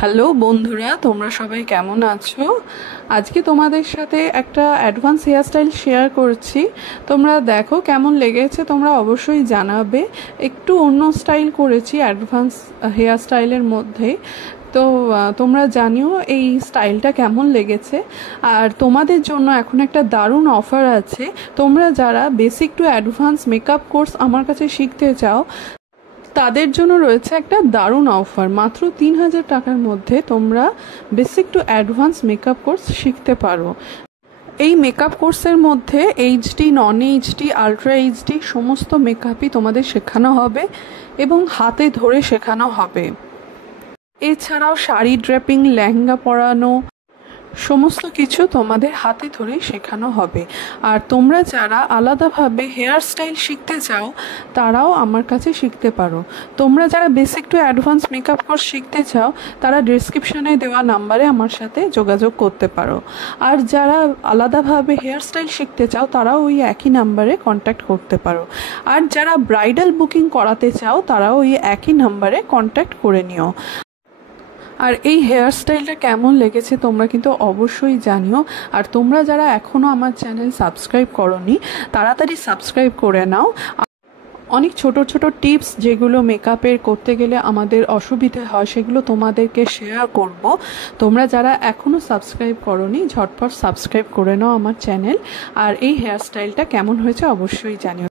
Hello বন্ধুরা, তোমরা সবাই কেমন আছো? আজকে তোমাদের সাথে একটা অ্যাডভান্স হেয়ারস্টাইল শেয়ার করছি। তোমরা দেখো কেমন লেগেছে, তোমরা অবশ্যই জানাবে। একটু অন্য স্টাইল করেছি অ্যাডভান্স হেয়ারস্টাইলের মধ্যে। তো তোমরা জানিও এই স্টাইলটা কেমন লেগেছে। আর তোমাদের জন্য এখন একটা দারুণ অফার আছে। তোমরা যারা basic to advance makeup course আমার কাছে শিখতে চাও, তাদের জন্য রয়েছে একটা দারুণ অফার। মাত্র ৩,০০০ টাকার মধ্যে তোমরা basic to advance makeup course শিখতে পারো। এই মেকআপ কোর্সের মধ্যে এইচডি, নন এইচডি, আলট্রা এইচডি সমস্ত মেকআপই তোমাদের শেখানো হবে এবং হাতে ধরে শেখানো হবে। এছাড়াও শাড়ি ড্রেপিং, লেহেঙ্গা পরানো সমস্ত কিছু তোমাদের হাতে ধরেই শেখানো হবে। আর তোমরা যারা আলাদাভাবে হেয়ার স্টাইল শিখতে চাও, তারাও আমার কাছে শিখতে পারো। তোমরা যারা basic to advance makeup course শিখতে চাও, তারা ডিসক্রিপশনে দেওয়া নাম্বারে আমার সাথে যোগাযোগ করতে পারো। আর যারা আলাদাভাবে হেয়ার স্টাইল শিখতে চাও, তারাও ওই একই নাম্বারে কন্ট্যাক্ট করতে পারো। আর যারা ব্রাইডাল বুকিং করাতে চাও, তারাও ওই একই নাম্বারে কন্ট্যাক্ট করে নিও। আর এই হেয়ার স্টাইলটা কেমন লেগেছে তোমরা কিন্তু অবশ্যই জানিও। আর তোমরা যারা এখনও আমার চ্যানেল সাবস্ক্রাইব করোনি, তাড়াতাড়ি সাবস্ক্রাইব করে নাও। অনেক ছোট ছোট টিপস যেগুলো মেকআপের করতে গেলে আমাদের অসুবিধে হয়, সেগুলো তোমাদেরকে শেয়ার করব। তোমরা যারা এখনও সাবস্ক্রাইব করোনি, ঝটপট সাবস্ক্রাইব করে নাও আমার চ্যানেল। আর এই হেয়ার স্টাইলটা কেমন হয়েছে অবশ্যই জানিও।